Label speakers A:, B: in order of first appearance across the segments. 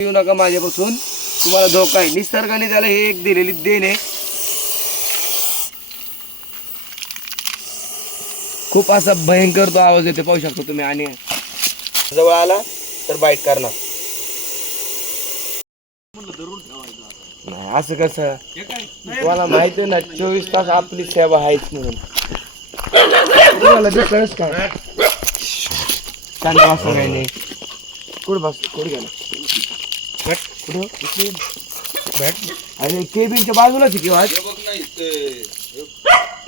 A: येऊ नका माझ्यापासून. तुम्हाला धोका आहे. निसर्गाने त्याला हे एक दिलेली देण आहे. खूप असा भयंकर तो आवाज येतो पाहू शकता तुम्ही. आणि जवळ आला तर बाईट करणार. नाही असं कसं? तुम्हाला माहिती आहे ना चोवीस तास आपली सेवा आहेच म्हणून. तुम्हाला दिसतंच का? शांत बसा काही नाही. कुठं बस कुठं गेला? अरे केबिनच्या बाजूलाच किंवा?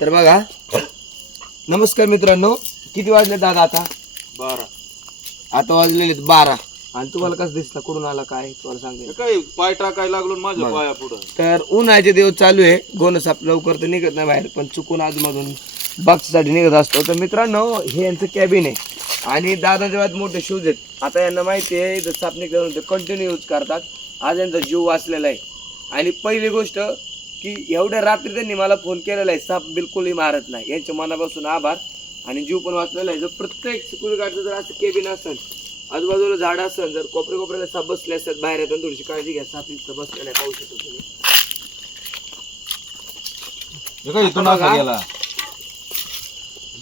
A: तर बघा. नमस्कार मित्रांनो. किती वाजले दादा आता?
B: बारा.
A: आता वाजलेले आहेत बारा. आणि तुम्हाला कसं दिसलं? कुठून आला? काय? तुम्हाला सांगते.
B: काय पाय टाकायला लागलो माझ्या. पाया पुढं.
A: तर उन्हाचे दिवस चालू आहे. गोनस आप लवकर तर निघत नाही बाहेर पण चुकून आजमधून बक्षसाठी निघत असतो. तर मित्रांनो हे यांचं कॅबिन आहे. आणि दादाच्या बात मोठे शूज आहेत. आता यांना माहिती आहे जर सापणी करून ते कंटिन्यू यूज करतात. आज यांचा जीव वाचलेला आहे. आणि पहिली गोष्ट की एवढ्या रात्री त्यांनी मला फोन केलेला आहे साप बिलकुलही मारत नाही. यांच्या मनापासून आभार. आणि जीव पण वाचलेला आहे. जर प्रत्येक गार्डचं जर असं केबिन असेल आजूबाजूला झाड असेल जर कोपरे कोपऱ्याला साप बसले असतात बाहेर येतात थोडीशी काळजी घ्या. साप इथं बसलेला आहे पाहू शकतो तुम्ही.
B: इथून गेला?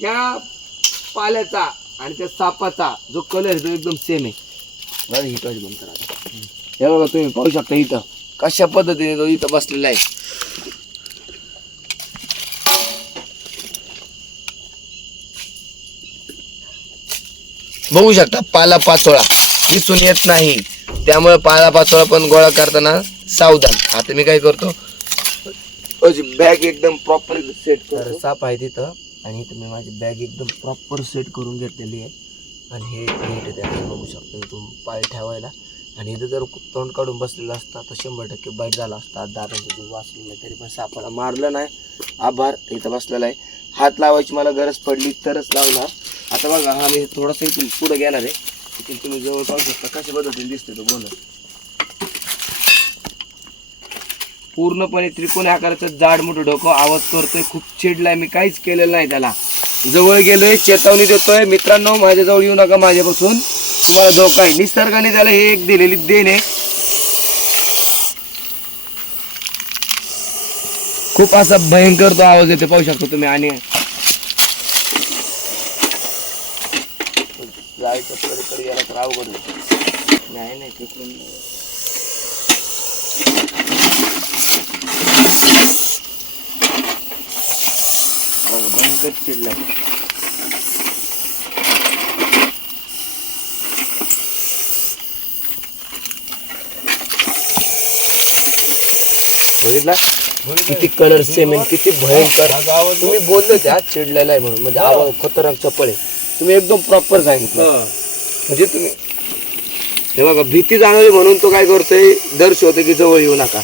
A: या पाल्याचा आणि त्या सापाचा जो कलर आहे तो एकदम सेम आहे. ही टॉर्च बंद करा आता. हे बघा तुम्ही पाहू शकता इथं. कशा पद्धतीने तो इथं बसलेला आहे. बघू शकता पाला पाचोळा. दिसून येत नाही. त्यामुळे पाला पाचोळा पण गोळा करताना सावधान. आता मी काय करतो? बॅग एकदम प्रॉपर सेट कर साप आहे तिथं. आणि इथं मी माझी बॅग एकदम प्रॉपर सेट करून घेतलेली आहे. आणि हे गेट आहे त्याचं बघू शकतो इथून पाय ठेवायला. आणि इथं जर तोंड काढून बसलेला असता तर शंभर टक्के बाईट झाला असता. दारांचा जीव वाचलेला नाही तरी पण सापाला मारलं नाही. आभार इथं बसलेला आहे. हात लावायची मला गरज पडली तरच लावणार. आता बघा हा मी थोडासा इथून पुढं घेणार आहे. इथून तुम्ही जवळ पाहू शकता कशा पद्धतीने दिसते तो बोलत पूर्णपणे त्रिकोणी आकाराचं जाड मोठं डोकं आवाज करतोय. खूप चिडलाय. मी काहीच केलेलं नाही त्याला. जवळ गेलोय चेतावणी देतोय. मित्रांनो माझ्याजवळ येऊ नका माझ्यापासून. तुम्हाला धोका आहे निसर्गाने त्याला हे एक दिलेली देण आहे. खूप असा भयंकर तो आवाज येतो पाहू शकता तुम्ही. आणि जायचं तरी गेला तर अवघड नाही नाही तिकडून भयंकर चिडला बघितला? किती कलर सेम आहे किती भयंकर. तुम्ही बोलले त्या चिडलेला आहे म्हणून. म्हणजे आवाज खतरनाक चपळ आहे. तुम्ही एकदम प्रॉपर सांगितलं. म्हणजे तुम्ही हे बघा भीती जाणवली म्हणून तो काय करतोय दर्शवतो की जवळ येऊ नका.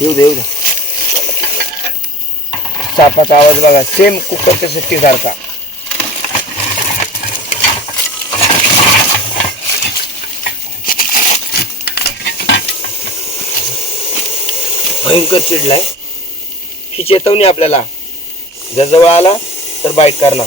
A: येऊ दे येऊ दे. सापाचा आवाज बघा सेम कुकरच्या सुट्टी सारखा. भयंकर चिडलाय. ही चेतवणी आपल्याला. जर जवळ आला तर बाईट करणार.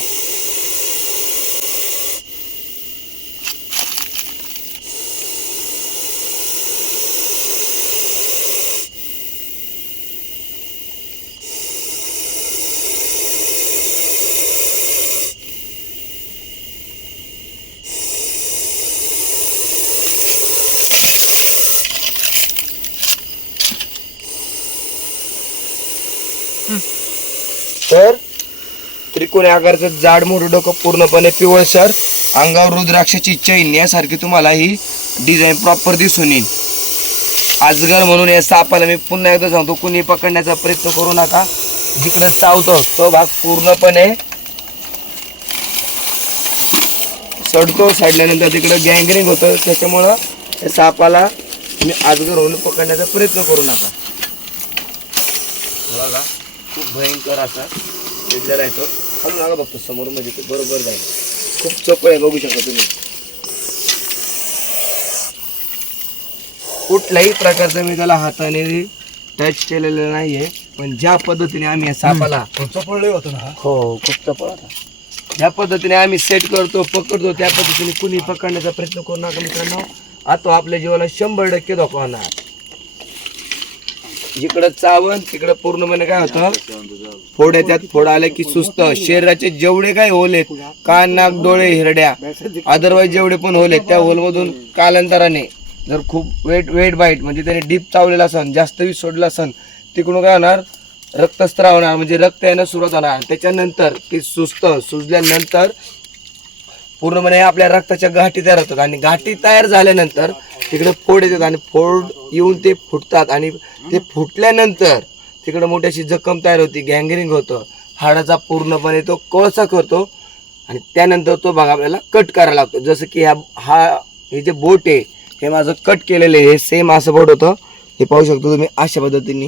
A: तर त्रिकोणी आकाराचं जाड मोठं डोकं पूर्णपणे पिवळसर अंगावर रुद्राक्षाची चैन यासारखी तुम्हाला ही डिझाईन प्रॉपर दिसून येईल. आजगर म्हणून या सापाला मी पुन्हा एकदा सांगतो कुणी पकडण्याचा प्रयत्न करू नका. जिकडे चावतो तो भाग पूर्णपणे सडतो. सडल्यानंतर तिकडे गँगरिंग होतं. त्याच्यामुळं त्या सापाला तुम्ही आजगर होऊन पकडण्याचा प्रयत्न करू नका. बघा. खूप भयंकर असा चिडलेला आहे तो. नका बघतो समोर म्हणजे तो बरोबर जाईल. खूप चपळ आहे बघू शकता तुम्ही. कुठल्याही प्रकारचं मी त्याला हाताने टच केलेलं नाहीये पण ज्या पद्धतीने आम्ही या सापाला
B: होतं ना
A: हो? खूप चपळ होता. ज्या पद्धतीने आम्ही सेट करतो पकडतो त्या पद्धतीने कुणी पकडण्याचा प्रयत्न करू नका मित्रांनो. आता आपल्या जीवाला शंभर टक्के धोका होणार. जिकडं चावण तिकडं पूर्णपणे म्हणजे काय होतं? फोड येतात फोड आले की सुस्त. शरीराचे जेवढे काय होल आहेत कान नाक डोळे हिरड्या अदरवाईज जेवढे पण होल आहेत त्या होलमधून कालांतराने जर खूप वेट वेट बाईट म्हणजे त्याने डीप चावलेला असन जास्त वीज सोडला असन तिकडून काय होणार? रक्तस्त्राव होणार म्हणजे रक्त येणं सुरुवात होणार. त्याच्यानंतर ते सुस्त सुजल्यानंतर पूर्णपणे आपल्या रक्ताच्या गाठी तयार होतात. आणि गाठी तयार झाल्यानंतर तिकडे फोड येतात आणि फोड येऊन ते फुटतात. आणि ते फुटल्यानंतर तिकडे मोठ्याशी जखम तयार होती गँगरिंग होतं. हाडाचा पूर्णपणे तो कोळसा करतो. आणि त्यानंतर तो भाग आपल्याला कट करायला लागतो. जसं की ह्या हा हे जे बोट आहे हे माझं कट केलेलं आहे. हे सेम असं बोट होतं. हे पाहू शकतो तुम्ही अशा पद्धतीने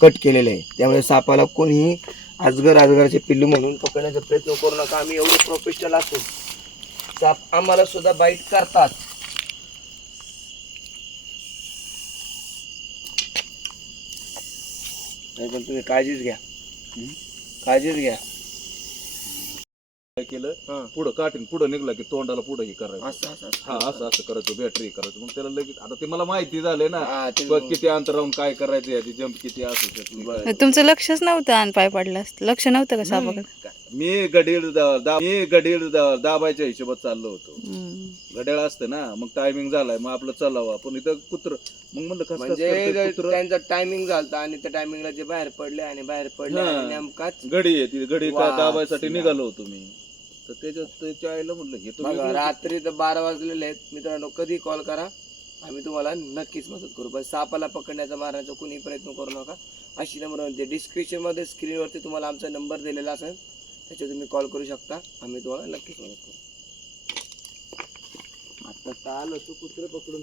A: कट केलेलं आहे. त्यामुळे सापाला कोणीही आजगर आजगराचे पिल्लू म्हणून पकडण्याचा प्रयत्न करू नका. आम्ही एवढे प्रोफेशनल असू. साप आम्हाला सुद्धा बाईट करतात. पण तुम्ही काळजीच घ्या. काळजीच घ्या.
B: केलं. पुढं काठीन पुढं निघला की तोंडाला पुढं हे करायचं
A: असं असं असं.
B: हा असं असं करायचं बॅटरी करायचं मग त्याला लगेच आता ते मला माहिती झालंय ना
A: ते-
B: बघ किती अंतर राहून काय करायचं याची जंप किती असू शकते.
C: तुमचं लक्षच नव्हतं आणि पाय पडला लक्ष नव्हतं का सापाकडे
B: मी गडीळ मी गडीळ दा- दाबायच्या हिशोबात चाललो होतो. घड्याळ असतं ना मग टायमिंग झालाय मग आपलं चलावं पण इथं कुत्र मग म्हणलं
A: म्हणजे. त्यांचा टायमिंग झालता आणि त्या टायमिंगला जे बाहेर पडले आणि बाहेर पडले. आणि नेमकाच
B: घडी आहे ती घडी दाबायसाठी. निघालो होतो मी तर त्याच्यात त्याच्या आईला म्हणलं हे
A: बघा
B: वेगळंच.
A: रात्री तर बारा वाजलेले आहेत. मित्रांनो कधी कॉल करा? आम्ही तुम्हाला नक्कीच मदत करू. पण सापाला पकडण्याचा मारण्याचा कुणी प्रयत्न करू नका. अशी नंबर डिस्क्रिप्शनमध्ये स्क्रीनवरती तुम्हाला आमचा नंबर दिलेला असेल त्याच्यावर तुम्ही कॉल करू शकता. आम्ही तुम्हाला नक्कीच मदत करू. आता आलो तू कुत्र पकडून.